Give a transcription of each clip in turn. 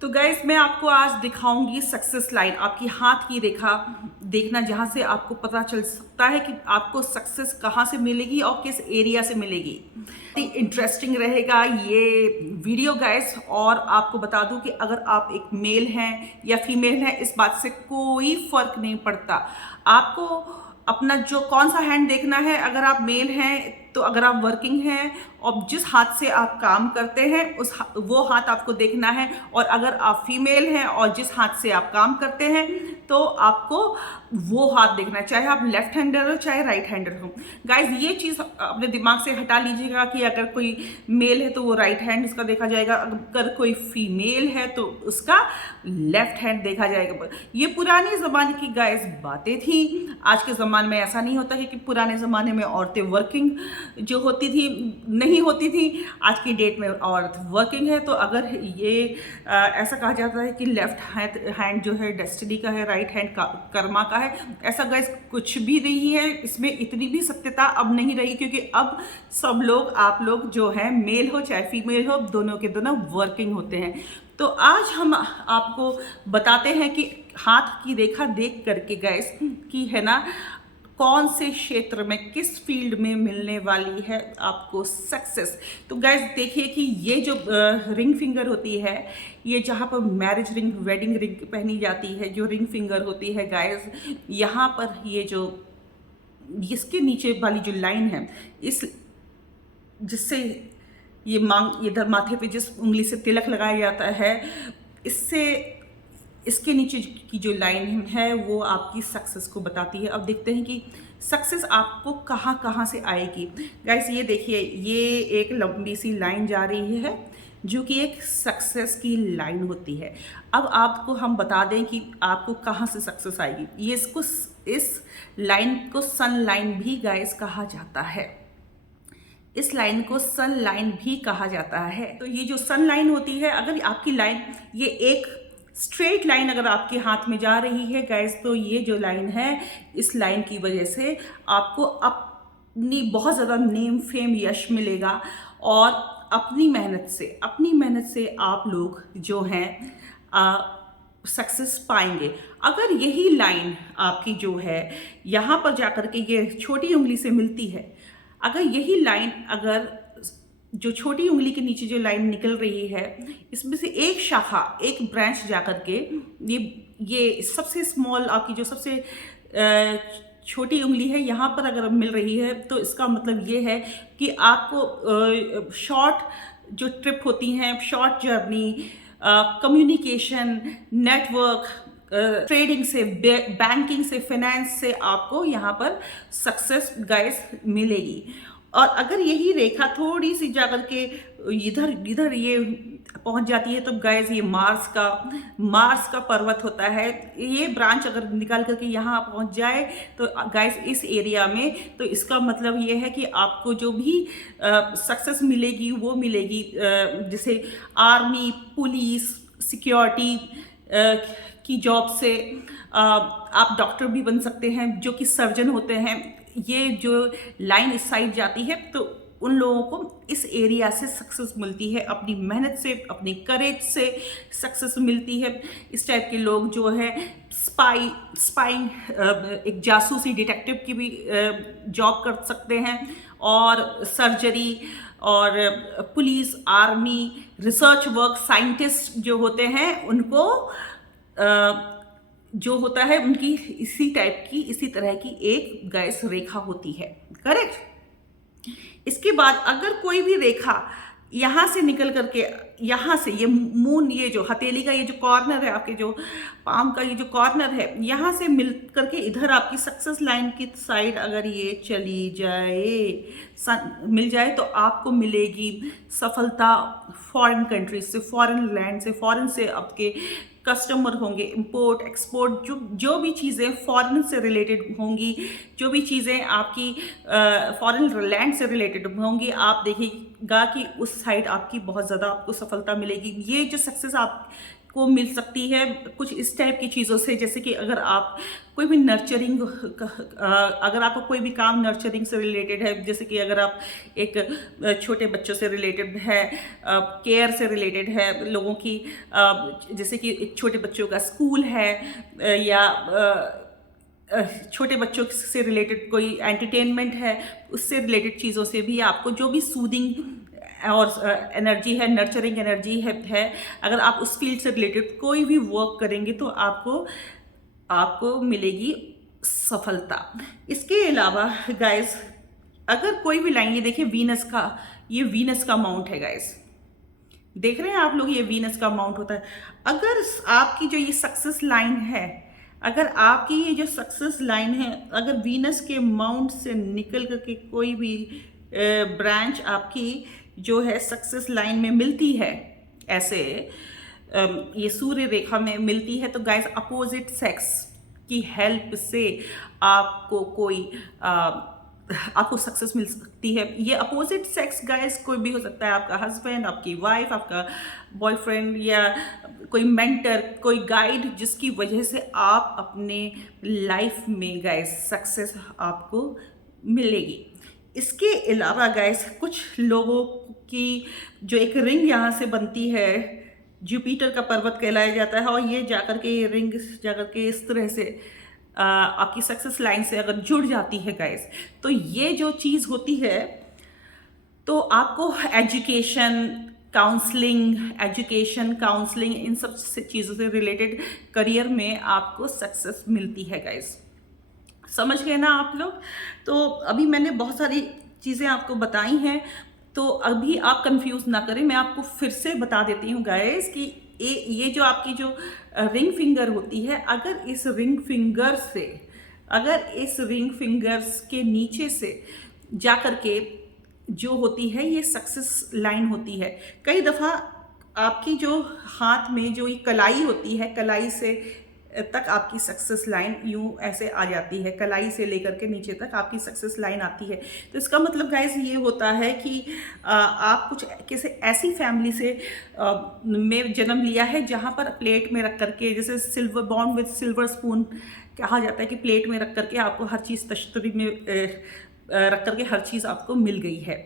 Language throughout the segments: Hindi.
तो गाइस मैं आपको आज दिखाऊंगी सक्सेस लाइन, आपकी हाथ की रेखा देखना, जहां से आपको पता चल सकता है कि आपको सक्सेस कहां से मिलेगी और किस एरिया से मिलेगी। इंटरेस्टिंग रहेगा ये वीडियो गाइस। और आपको बता दूं कि अगर आप एक मेल हैं या फीमेल हैं, इस बात से कोई फर्क नहीं पड़ता। आपको अपना जो कौन सा हैंड देखना है। अगर आप मेल हैं तो अगर आप वर्किंग हैं और जिस हाथ से आप काम करते हैं वो हाथ आपको देखना है। और अगर आप फीमेल हैं और जिस हाथ से आप काम करते हैं तो आपको वो हाथ देखना है, चाहे आप लेफ्ट हैंडर हो चाहे राइट हैंडर हो। गाइज ये चीज़ अपने दिमाग से हटा लीजिएगा कि अगर कोई मेल है तो वो राइट हैंड उसका देखा जाएगा, अगर कोई फीमेल है तो उसका लेफ्ट हैंड देखा जाएगा। ये पुराने ज़माने की गाइज बातें थी। आज के ज़माने में ऐसा नहीं होता है कि पुराने ज़माने में औरतें वर्किंग जो होती थी नहीं होती थी। आज की डेट में औरत वर्किंग है। तो अगर ये ऐसा कहा जाता है कि लेफ्ट हैंड जो है डेस्टिनी का है, राइट हैंड कर्मा का है, ऐसा गाइस कुछ भी नहीं है। इसमें इतनी भी सत्यता अब नहीं रही, क्योंकि अब सब लोग आप लोग जो है मेल हो चाहे फीमेल हो, दोनों के दोनों वर्किंग होते हैं। तो आज हम आपको बताते हैं कि हाथ की रेखा देख करके गाइस कि है ना कौन से क्षेत्र में किस फील्ड में मिलने वाली है आपको सक्सेस। तो गाइज देखिए कि ये जो रिंग फिंगर होती है, ये जहाँ पर मैरिज रिंग वेडिंग रिंग पहनी जाती है, जो रिंग फिंगर होती है गाइज, यहाँ पर ये जो इसके नीचे वाली जो लाइन है, इस जिससे ये मांग इधर माथे पे जिस उंगली से तिलक लगाया जाता है, इससे इसके नीचे की जो लाइन है वो आपकी सक्सेस को बताती है। अब देखते हैं कि सक्सेस आपको कहाँ कहाँ से आएगी। गाइस ये देखिए, ये एक लंबी सी लाइन जा रही है जो कि एक सक्सेस की लाइन होती है। अब आपको हम बता दें कि आपको कहाँ से सक्सेस आएगी। ये इस लाइन को सन लाइन भी गाइस कहा जाता है। इस लाइन को सन लाइन भी कहा जाता है। तो ये जो सन लाइन होती है, अगर आपकी लाइन ये एक स्ट्रेट लाइन अगर आपके हाथ में जा रही है गाइस, तो ये जो लाइन है, इस लाइन की वजह से आपको अपनी बहुत ज़्यादा नेम फेम यश मिलेगा। और अपनी मेहनत से आप लोग जो हैं सक्सेस पाएंगे। अगर यही लाइन आपकी जो है यहाँ पर जाकर के ये छोटी उंगली से मिलती है, अगर यही लाइन अगर जो छोटी उंगली के नीचे जो लाइन निकल रही है, इसमें से एक शाखा एक ब्रांच जाकर के ये सबसे स्मॉल आपकी जो सबसे छोटी उंगली है यहाँ पर अगर मिल रही है, तो इसका मतलब ये है कि आपको शॉर्ट जो ट्रिप होती हैं, short journey, communication, network, trading से, बैंकिंग से, फाइनेंस से आपको यहाँ पर सक्सेस गाइस मिलेगी। और अगर यही रेखा थोड़ी सी जाकर के इधर ये पहुंच जाती है, तो गाइस ये मार्स का पर्वत होता है। ये ब्रांच अगर निकाल करके यहाँ पहुंच जाए तो गाइस इस एरिया में, तो इसका मतलब ये है कि आपको जो भी सक्सेस मिलेगी वो मिलेगी जैसे आर्मी, पुलिस, सिक्योरिटी की जॉब से। आप डॉक्टर भी बन सकते हैं, जो कि सर्जन होते हैं। ये जो लाइन इस साइड जाती है तो उन लोगों को इस एरिया से सक्सेस मिलती है, अपनी मेहनत से, अपनी करेज से सक्सेस मिलती है। इस टाइप के लोग जो है स्पाइंग एक जासूसी डिटेक्टिव की भी जॉब कर सकते हैं, और सर्जरी और police, army, research work, scientist जो होते हैं उनको जो होता है उनकी इसी तरह की एक गाइस रेखा होती है। करेक्ट। इसके बाद अगर कोई भी रेखा यहाँ से निकल करके यहाँ से ये मून, ये जो हथेली का ये जो कॉर्नर है, आपके जो पाम का ये जो कॉर्नर है, यहाँ से मिल करके इधर आपकी सक्सेस लाइन की साइड अगर ये चली जाए, मिल जाए, तो आपको मिलेगी सफलता। फॉरेन कंट्रीज से, फॉरेन लैंड से, फॉरेन से आपके कस्टमर होंगे, इंपोर्ट एक्सपोर्ट, जो भी चीज़ें फॉरेन से रिलेटेड होंगी, जो भी चीज़ें आपकी फॉरेन लैंड से रिलेटेड होंगी, आप देखिए लगेगा कि उस साइड आपकी बहुत ज़्यादा आपको सफलता मिलेगी। ये जो सक्सेस आपको मिल सकती है कुछ इस टाइप की चीज़ों से, जैसे कि अगर आप कोई भी नर्चरिंग, अगर आपको कोई भी काम नर्चरिंग से रिलेटेड है, जैसे कि अगर आप एक छोटे बच्चों से रिलेटेड है, केयर से रिलेटेड है लोगों की, जैसे कि एक छोटे बच्चों का स्कूल है, या छोटे बच्चों से रिलेटेड कोई एंटरटेनमेंट है, उससे रिलेटेड चीज़ों से भी आपको जो भी सूदिंग और एनर्जी है, नर्चरिंग एनर्जी है, अगर आप उस फील्ड से रिलेटेड कोई भी वर्क करेंगे तो आपको आपको मिलेगी सफलता। इसके अलावा गाइस, अगर कोई भी लाइन, ये देखिए वीनस का, ये वीनस का माउंट है गाइस, देख रहे हैं आप लोग, ये वीनस का माउंट होता है। अगर आपकी जो ये सक्सेस लाइन है, अगर आपकी ये जो सक्सेस लाइन है, अगर वीनस के माउंट से निकल करके कोई भी ब्रांच आपकी जो है सक्सेस लाइन में मिलती है, ऐसे ये सूर्य रेखा में मिलती है, तो गाइस अपोजिट सेक्स की हेल्प से आपको कोई आपको सक्सेस मिल सकती है। ये अपोजिट सेक्स गाइस कोई भी हो सकता है, आपका हस्बैंड, आपकी वाइफ, आपका बॉयफ्रेंड, या कोई मेंटर, कोई गाइड, जिसकी वजह से आप अपने लाइफ में गाइस सक्सेस आपको मिलेगी। इसके अलावा गाइस, कुछ लोगों की जो एक रिंग यहाँ से बनती है, जुपिटर का पर्वत कहलाया जाता है, और ये जाकर के, ये रिंग जाकर के इस तरह से आपकी सक्सेस लाइन से अगर जुड़ जाती है गाइस, तो ये जो चीज़ होती है, तो आपको एजुकेशन काउंसलिंग इन सब चीज़ों से रिलेटेड करियर में आपको सक्सेस मिलती है गाइस। समझ गए ना आप लोग? तो अभी मैंने बहुत सारी चीज़ें आपको बताई हैं, तो अभी आप कंफ्यूज ना करें, मैं आपको फिर से बता देती हूँ गाइस कि ये जो आपकी जो रिंग फिंगर होती है, अगर इस रिंग फिंगर्स के नीचे से जाकर के जो होती है, ये सक्सेस लाइन होती है। कई दफ़ा आपकी जो हाथ में जो ये कलाई होती है, कलाई से तक आपकी सक्सेस लाइन यूं ऐसे आ जाती है, कलाई से लेकर के नीचे तक आपकी सक्सेस लाइन आती है। तो इसका मतलब गाइस ये होता है कि आप कुछ किसी ऐसी फैमिली से में जन्म लिया है जहां पर प्लेट में रख करके, जैसे silver born with silver spoon कहा जाता है, कि प्लेट में रख करके आपको हर चीज़, तश्तरी में रख करके हर चीज़ आपको मिल गई है।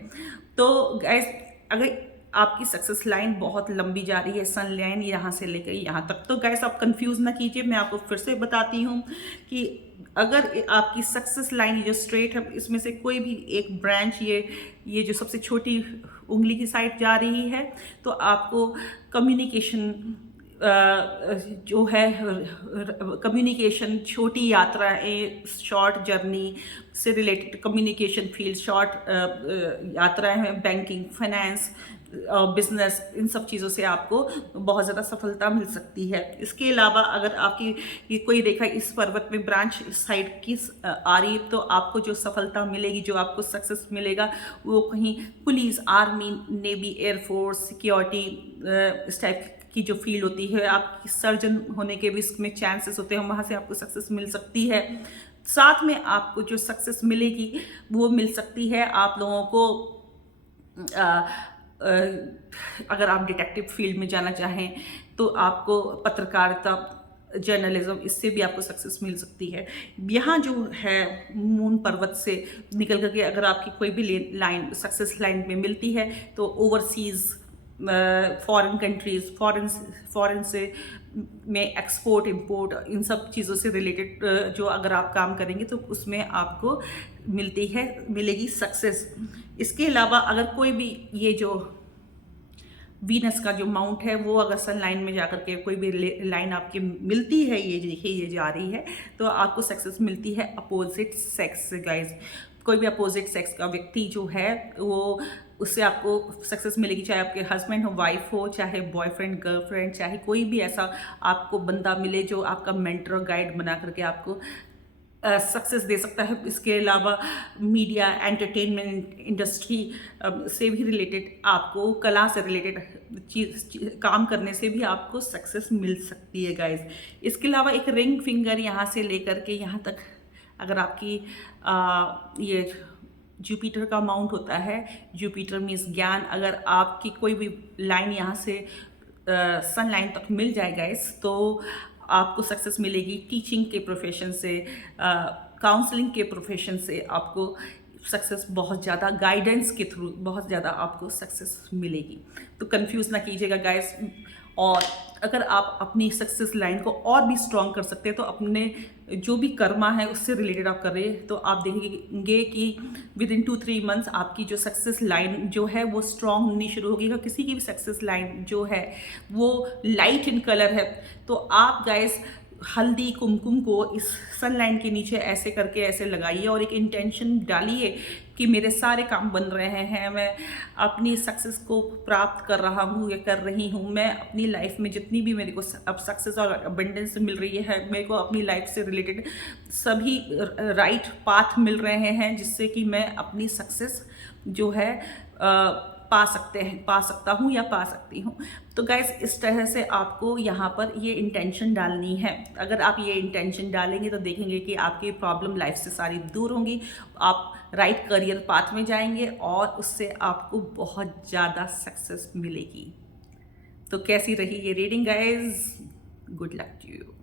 तो गाइस, अगर आपकी सक्सेस लाइन बहुत लंबी जा रही है, सन लाइन यहाँ से लेकर यहाँ तक, तो गाइस आप कंफ्यूज ना कीजिए, मैं आपको फिर से बताती हूँ कि अगर आपकी सक्सेस लाइन जो स्ट्रेट है, इसमें से कोई भी एक ब्रांच, ये जो सबसे छोटी उंगली की साइड जा रही है, तो आपको कम्युनिकेशन जो है, कम्युनिकेशन, छोटी यात्राएं, शॉर्ट जर्नी से रिलेटेड कम्युनिकेशन फील्ड, शॉर्ट यात्राएं हैं, बैंकिंग, फाइनेंस, बिजनेस, इन सब चीज़ों से आपको बहुत ज़्यादा सफलता मिल सकती है। इसके अलावा अगर आपकी ये कोई रेखा इस पर्वत में ब्रांच इस साइड की आ रही, तो आपको जो सफलता मिलेगी, जो आपको सक्सेस मिलेगा, वो कहीं police, army, navy, air force, security, इस टाइप की जो फील्ड होती है, आपकी सर्जन होने के भी इसमें चांसेस होते हैं, वहाँ से आपको सक्सेस मिल सकती है। साथ में आपको जो सक्सेस मिलेगी वो मिल सकती है आप लोगों को, अगर आप डिटेक्टिव फील्ड में जाना चाहें तो आपको पत्रकारिता, जर्नलिज्म, इससे भी आपको सक्सेस मिल सकती है। यहाँ जो है मून पर्वत से निकल करके अगर आपकी कोई भी लाइन सक्सेस लाइन में मिलती है, तो ओवरसीज़, फॉरेन कंट्रीज़, फॉरेन से में एक्सपोर्ट इंपोर्ट, इन सब चीज़ों से रिलेटेड जो अगर आप काम करेंगे तो उसमें आपको मिलेगी सक्सेस। इसके अलावा अगर कोई भी ये जो वीनस का जो माउंट है, वो अगर सन लाइन में जाकर के कोई भी लाइन आपकी मिलती है, ये देखिए ये जा रही है, तो आपको सक्सेस मिलती है अपोजिट सेक्स से गाइज। कोई भी अपोजिट सेक्स का व्यक्ति जो है, वो उससे आपको सक्सेस मिलेगी, चाहे आपके हस्बैंड हो, वाइफ हो, चाहे बॉयफ्रेंड, गर्लफ्रेंड, चाहे कोई भी ऐसा आपको बंदा मिले जो आपका मेंटर और गाइड बना करके आपको सक्सेस दे सकता है। इसके अलावा मीडिया, एंटरटेनमेंट इंडस्ट्री से भी रिलेटेड, आपको कला से रिलेटेड काम करने से भी आपको सक्सेस मिल सकती है गाइज। इसके अलावा एक रिंग फिंगर यहाँ से लेकर के यहाँ तक, अगर आपकी ये जुपिटर का माउंट होता है। जुपिटर मीन्स ज्ञान। अगर आपकी कोई भी लाइन यहाँ से सन लाइन तक मिल जाए गाइस, तो आपको सक्सेस मिलेगी। टीचिंग के प्रोफेशन से, काउंसलिंग के प्रोफेशन से आपको सक्सेस बहुत ज़्यादा, गाइडेंस के थ्रू बहुत ज़्यादा आपको सक्सेस मिलेगी। तो कंफ्यूज ना कीजिएगा गाइस। और अगर आप अपनी सक्सेस लाइन को और भी स्ट्रॉन्ग कर सकते हैं तो अपने जो भी कर्मा है उससे रिलेटेड आप कर रहे हैं, तो आप देखेंगे कि विद इन 2-3 मंथ्स आपकी जो सक्सेस लाइन जो है वो स्ट्रॉन्ग होनी शुरू होगी। अगर किसी की भी सक्सेस लाइन जो है वो लाइट इन कलर है, तो आप गाइस हल्दी कुमकुम को इस सनलाइन के नीचे ऐसे करके ऐसे लगाइए और एक इंटेंशन डालिए कि मेरे सारे काम बन रहे हैं, मैं अपनी सक्सेस को प्राप्त कर रहा हूँ या कर रही हूँ। मैं अपनी लाइफ में जितनी भी मेरे को अब सक्सेस और अबंडेंस मिल रही है, मेरे को अपनी लाइफ से रिलेटेड सभी राइट पाथ मिल रहे हैं, जिससे कि मैं अपनी सक्सेस जो है पा सकता हूँ या पा सकती हूँ। तो गाइस इस तरह से आपको यहाँ पर ये इंटेंशन डालनी है। अगर आप ये इंटेंशन डालेंगे तो देखेंगे कि आपकी प्रॉब्लम लाइफ से सारी दूर होंगी, आप राइट करियर पाथ में जाएंगे और उससे आपको बहुत ज़्यादा सक्सेस मिलेगी। तो कैसी रही ये reading guys? Good luck to you.